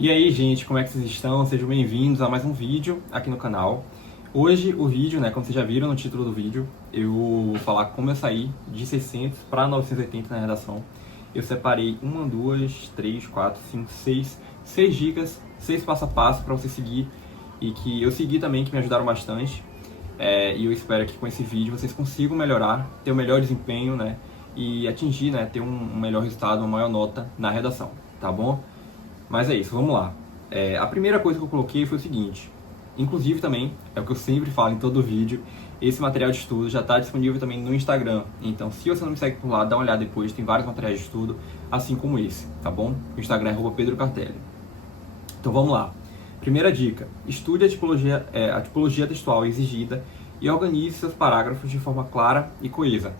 E aí, gente, como é que vocês estão? Sejam bem-vindos a mais um vídeo aqui no canal. Hoje o vídeo, como vocês já viram no título do vídeo, eu vou falar como eu saí de 600 para 980 na redação. Eu separei 1, 2, 3, 4, 5, 6 dicas, 6 passo a passo para você seguir e que eu segui também, que me ajudaram bastante. E eu espero que com esse vídeo vocês consigam melhorar, ter um melhor desempenho, e atingir, ter um melhor resultado, uma maior nota na redação, tá bom? Mas é isso, vamos lá. A primeira coisa que eu coloquei foi o seguinte, inclusive também, é o que eu sempre falo em todo vídeo, esse material de estudo já está disponível também no Instagram. Então, se você não me segue por lá, dá uma olhada depois, tem vários materiais de estudo, assim como esse, tá bom? O Instagram é @pedrocartelli. Então vamos lá. Primeira dica, estude a tipologia textual exigida e organize seus parágrafos de forma clara e coesa.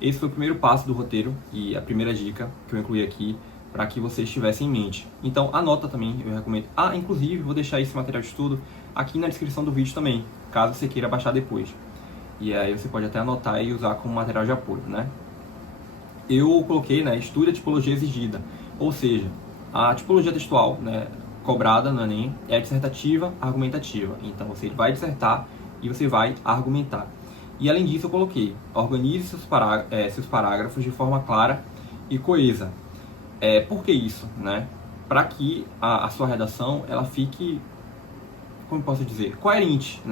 Esse foi o primeiro passo do roteiro e a primeira dica que eu incluí aqui para que vocês tivessem em mente. Então anota também, eu recomendo. Inclusive vou deixar esse material de estudo aqui na descrição do vídeo também, caso você queira baixar depois. E aí você pode até anotar e usar como material de apoio, Eu coloquei, estude a tipologia exigida, ou seja, a tipologia textual, cobrada no Enem é dissertativa, argumentativa. Então você vai dissertar e você vai argumentar. E além disso eu coloquei, organize seus parágrafos de forma clara e coesa. Por que isso? Para que a sua redação ela fique, como posso dizer, coerente,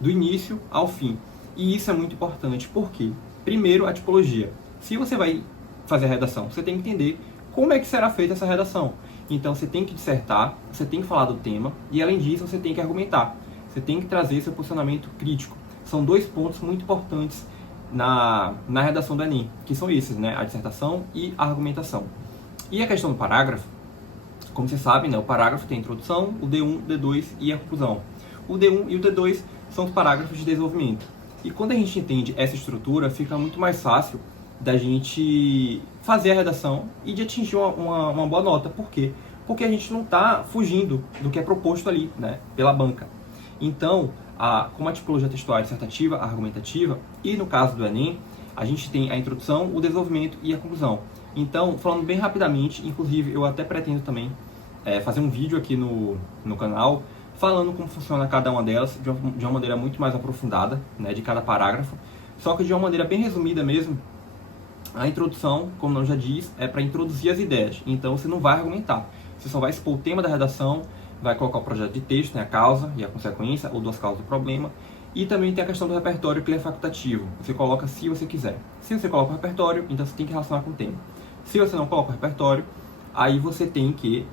do início ao fim. E isso é muito importante, porque primeiro a tipologia. Se você vai fazer a redação, você tem que entender como é que será feita essa redação. Então você tem que dissertar, você tem que falar do tema e além disso você tem que argumentar. Você tem que trazer seu posicionamento crítico. São dois pontos muito importantes na redação do Enem, que são esses, a dissertação e a argumentação. E a questão do parágrafo, como vocês sabem, o parágrafo tem a introdução, o D1, o D2 e a conclusão. O D1 e o D2 são os parágrafos de desenvolvimento. E quando a gente entende essa estrutura, fica muito mais fácil da gente fazer a redação e de atingir uma boa nota. Por quê? Porque a gente não está fugindo do que é proposto ali, pela banca. Então, como a tipologia textual é dissertativa, argumentativa, e no caso do Enem, a gente tem a introdução, o desenvolvimento e a conclusão. Então, falando bem rapidamente, inclusive eu até pretendo também fazer um vídeo aqui no canal, falando como funciona cada uma delas, de uma maneira muito mais aprofundada, de cada parágrafo, só que de uma maneira bem resumida mesmo. A introdução, como o nome já diz, é para introduzir as ideias, então você não vai argumentar, você só vai expor o tema da redação, vai colocar o projeto de texto, a causa e a consequência, ou duas causas do problema, e também tem a questão do repertório, que ele é facultativo, você coloca se você quiser. Se você coloca o repertório, então você tem que relacionar com o tema. Se você não coloca o repertório, aí você tem que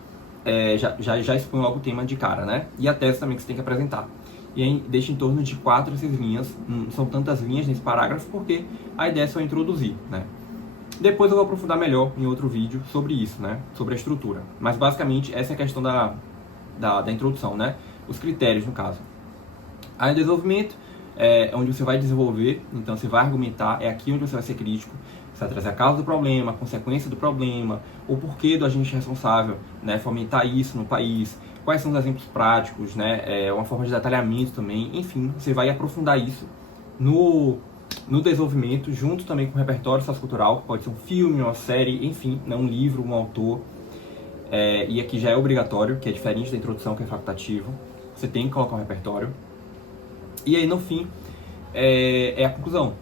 já expõe logo o tema de cara, e a tese também que você tem que apresentar. E aí deixa em torno de 4 a 6 linhas, não são tantas linhas nesse parágrafo, porque a ideia é só introduzir, Depois eu vou aprofundar melhor em outro vídeo sobre isso, sobre a estrutura. Mas basicamente essa é a questão da introdução, os critérios no caso. Aí o desenvolvimento é onde você vai desenvolver, então você vai argumentar, é aqui onde você vai ser crítico, você vai trazer a causa do problema, a consequência do problema, o porquê do agente responsável, fomentar isso no país, quais são os exemplos práticos, uma forma de detalhamento também, enfim, você vai aprofundar isso no desenvolvimento, junto também com o repertório sociocultural, pode ser um filme, uma série, enfim, um livro, um autor, e aqui já é obrigatório, que é diferente da introdução, que é facultativo, você tem que colocar um repertório. E aí no fim, é a conclusão,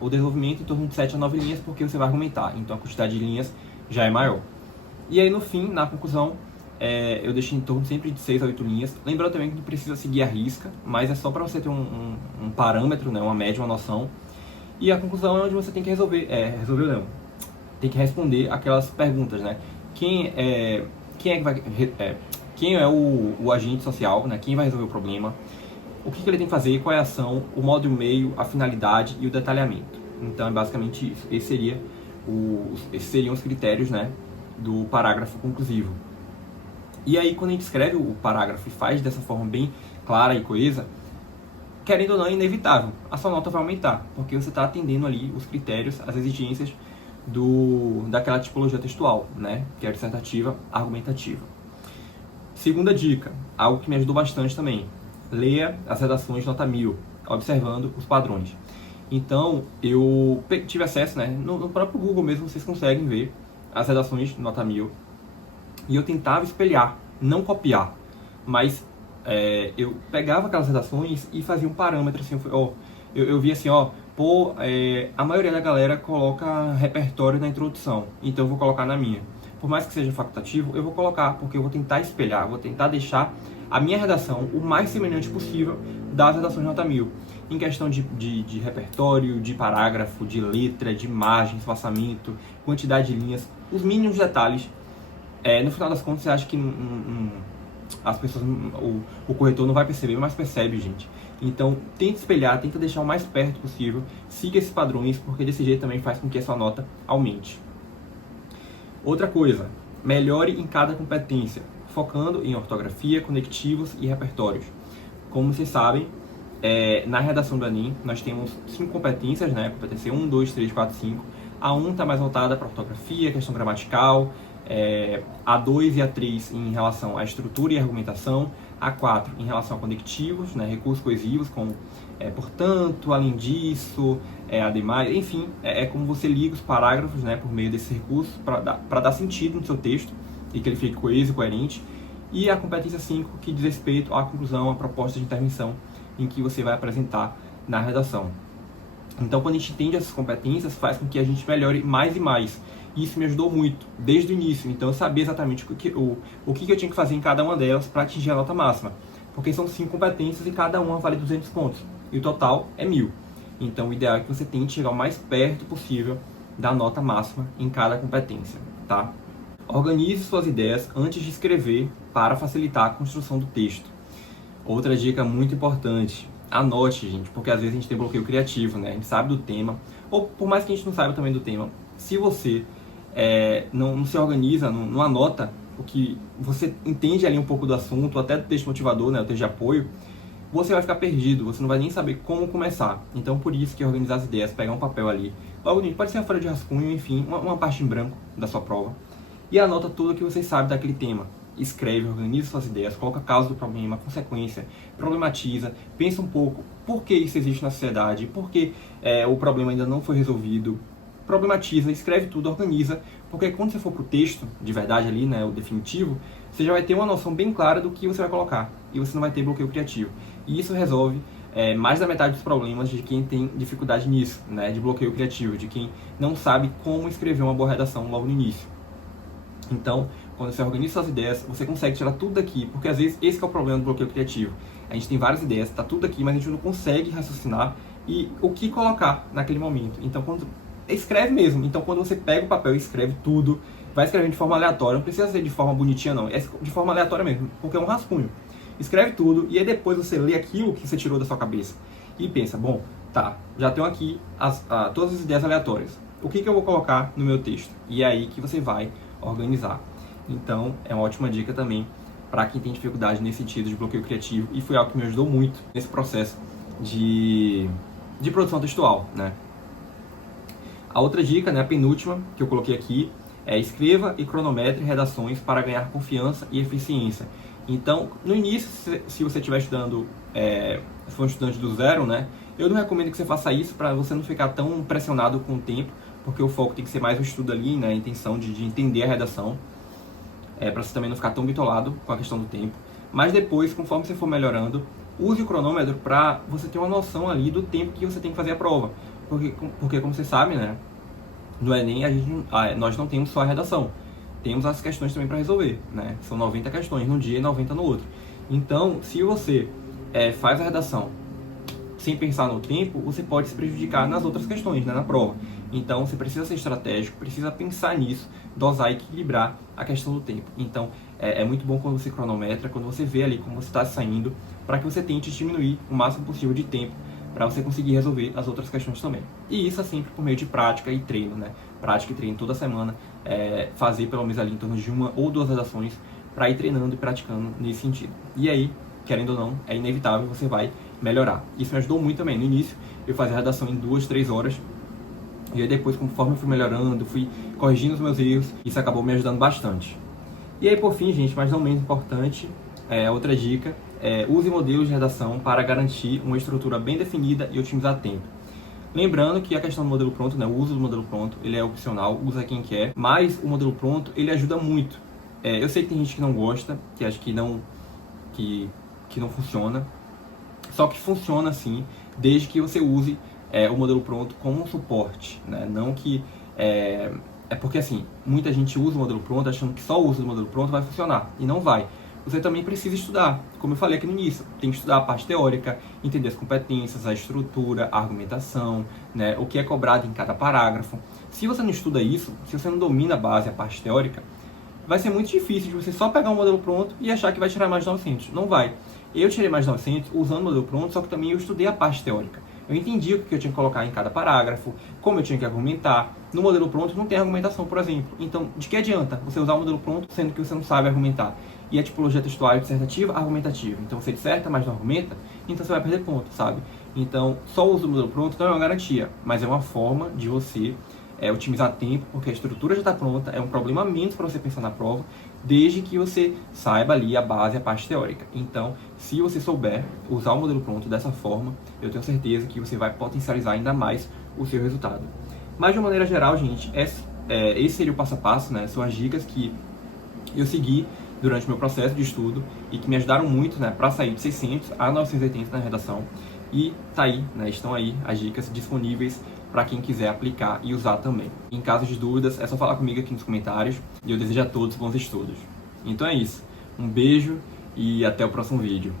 o desenvolvimento em torno de 7 a 9 linhas, porque você vai argumentar, então a quantidade de linhas já é maior. E aí no fim, na conclusão, eu deixei em torno sempre de 6 a 8 linhas, lembrando também que não precisa seguir a risca, mas é só para você ter um parâmetro, uma média, uma noção. E a conclusão é onde você tem que tem que responder aquelas perguntas, quem é o agente social, quem vai resolver o problema, o que ele tem que fazer, qual é a ação, o modo e o meio, a finalidade e o detalhamento. Então é basicamente isso. Esses seriam os critérios, do parágrafo conclusivo. E aí quando a gente escreve o parágrafo e faz dessa forma bem clara e coesa, querendo ou não é inevitável, a sua nota vai aumentar, porque você está atendendo ali os critérios, as exigências daquela tipologia textual, que é dissertativa, argumentativa. Segunda dica, algo que me ajudou bastante também, leia as redações nota 1000, observando os padrões. Então, eu tive acesso, no próprio Google mesmo, vocês conseguem ver as redações nota 1000, e eu tentava espelhar não copiar, mas eu pegava aquelas redações e fazia um parâmetro, assim, eu via assim, a maioria da galera coloca repertório na introdução, então eu vou colocar na minha. Por mais que seja facultativo, eu vou colocar, porque eu vou tentar espelhar, vou tentar deixar a minha redação o mais semelhante possível das redações nota 1000. Em questão de repertório, de parágrafo, de letra, de margem, espaçamento, quantidade de linhas, os mínimos detalhes. No final das contas, você acha que as pessoas, o corretor não vai perceber, mas percebe, gente. Então, tenta espelhar, tenta deixar o mais perto possível, siga esses padrões, porque desse jeito também faz com que a sua nota aumente. Outra coisa, melhore em cada competência, focando em ortografia, conectivos e repertórios. Como vocês sabem, na redação do Enem, nós temos 5 competências, né? Competência 1, 2, 3, 4, 5. A 1 está mais voltada para ortografia, questão gramatical. A 2 e a 3 em relação à estrutura e argumentação. A 4 em relação a conectivos, né? Recursos coesivos, como portanto, além disso, ademais, enfim, como você liga os parágrafos, né, por meio desses recursos para dar sentido no seu texto e que ele fique coeso e coerente. E a competência 5, que diz respeito à conclusão, à proposta de intervenção em que você vai apresentar na redação. Então, quando a gente entende essas competências, faz com que a gente melhore mais e mais. E isso me ajudou muito, desde o início. Então, eu sabia exatamente o que eu tinha que fazer em cada uma delas para atingir a nota máxima. Porque são 5 competências e cada uma vale 200 pontos. E o total é 1000. Então, o ideal é que você tente chegar o mais perto possível da nota máxima em cada competência, tá? Organize suas ideias antes de escrever para facilitar a construção do texto. Outra dica muito importante, anote, gente, porque às vezes a gente tem bloqueio criativo, né? A gente sabe do tema, ou por mais que a gente não saiba também do tema, se você não se organiza, não anota o que você entende ali um pouco do assunto, até do texto motivador, né, o texto de apoio, você vai ficar perdido, você não vai nem saber como começar. Então, por isso que organizar as ideias, pegar um papel ali, logo pode ser uma folha de rascunho, enfim, uma parte em branco da sua prova, e anota tudo que você sabe daquele tema. Escreve, organiza suas ideias, coloca a causa do problema, a consequência, problematiza, pensa um pouco por que isso existe na sociedade, por que o problema ainda não foi resolvido, problematiza, escreve tudo, organiza, porque quando você for para o texto, de verdade ali, né, o definitivo, você já vai ter uma noção bem clara do que você vai colocar, e você não vai ter bloqueio criativo. E isso resolve mais da metade dos problemas de quem tem dificuldade nisso, né, de bloqueio criativo, de quem não sabe como escrever uma boa redação logo no início. Então, quando você organiza suas ideias, você consegue tirar tudo daqui, porque às vezes esse é o problema do bloqueio criativo. A gente tem várias ideias, está tudo aqui, mas a gente não consegue raciocinar e o que colocar naquele momento. Então, escreve mesmo. Então, quando você pega o papel e escreve tudo, vai escrevendo de forma aleatória, não precisa ser de forma bonitinha não, é de forma aleatória mesmo, porque é um rascunho. Escreve tudo e aí depois você lê aquilo que você tirou da sua cabeça e pensa, bom, tá, já tenho aqui todas as ideias aleatórias. O que eu vou colocar no meu texto? E é aí que você vai organizar. Então, é uma ótima dica também para quem tem dificuldade nesse sentido de bloqueio criativo, e foi algo que me ajudou muito nesse processo de produção textual, né? A outra dica, né, a penúltima que eu coloquei aqui, é escreva e cronometre redações para ganhar confiança e eficiência. Então, no início, se você estiver estudando, se for um estudante do zero, né, eu não recomendo que você faça isso para você não ficar tão pressionado com o tempo, porque o foco tem que ser mais o estudo ali, né, a intenção de entender a redação, para você também não ficar tão bitolado com a questão do tempo. Mas depois, conforme você for melhorando, use o cronômetro para você ter uma noção ali do tempo que você tem que fazer a prova. Porque como você sabe, né, no Enem nós não temos só a redação, temos as questões também para resolver, né? São 90 questões num dia e 90 no outro. Então, se você faz a redação sem pensar no tempo, você pode se prejudicar nas outras questões, né, na prova. Então, você precisa ser estratégico, precisa pensar nisso, dosar e equilibrar a questão do tempo. Então, é muito bom quando você cronometra, quando você vê ali como você está saindo, para que você tente diminuir o máximo possível de tempo, para você conseguir resolver as outras questões também. E isso é sempre por meio de prática e treino, né? Prática e treino toda semana, fazer pelo menos ali em torno de 1 ou 2 redações, para ir treinando e praticando nesse sentido. E aí, querendo ou não, é inevitável, você vai melhorar. Isso me ajudou muito também. No início, eu fazia a redação em 2, 3 horas, e aí depois, conforme eu fui melhorando, fui corrigindo os meus erros, isso acabou me ajudando bastante. E aí, por fim, gente, mas não menos importante, outra dica, use modelos de redação para garantir uma estrutura bem definida e otimizar tempo. Lembrando que a questão do modelo pronto, né, o uso do modelo pronto, ele é opcional, usa quem quer, mas o modelo pronto, ele ajuda muito. Eu sei que tem gente que não gosta, que acha que não funciona, só que funciona sim, desde que você use o modelo pronto como um suporte, né? Não que... É porque assim, muita gente usa o modelo pronto achando que só o uso do modelo pronto vai funcionar, e não vai. Você também precisa estudar, como eu falei aqui no início, tem que estudar a parte teórica, entender as competências, a estrutura, a argumentação, né? O que é cobrado em cada parágrafo. Se você não estuda isso, se você não domina a base, a parte teórica, vai ser muito difícil de você só pegar um modelo pronto e achar que vai tirar mais de 900. Não vai. Eu tirei mais de 900 usando o modelo pronto, só que também eu estudei a parte teórica. Eu entendi o que eu tinha que colocar em cada parágrafo, como eu tinha que argumentar. No modelo pronto não tem argumentação, por exemplo. Então, de que adianta você usar o modelo pronto sendo que você não sabe argumentar? E a tipologia textual dissertativa, argumentativa. Então, você disserta, mas não argumenta, então você vai perder ponto, sabe? Então, só o uso do modelo pronto não é uma garantia, mas é uma forma de você otimizar tempo, porque a estrutura já está pronta, é um problema a menos para você pensar na prova, desde que você saiba ali a base, a parte teórica. Então, se você souber usar o modelo pronto dessa forma, eu tenho certeza que você vai potencializar ainda mais o seu resultado. Mas, de uma maneira geral, gente, esse seria o passo a passo, né? São as dicas que eu segui durante o meu processo de estudo e que me ajudaram muito, né, para sair de 600 a 980 na redação. E tá aí, né, estão aí as dicas disponíveis para quem quiser aplicar e usar também. Em caso de dúvidas, é só falar comigo aqui nos comentários e eu desejo a todos bons estudos. Então é isso. Um beijo e até o próximo vídeo.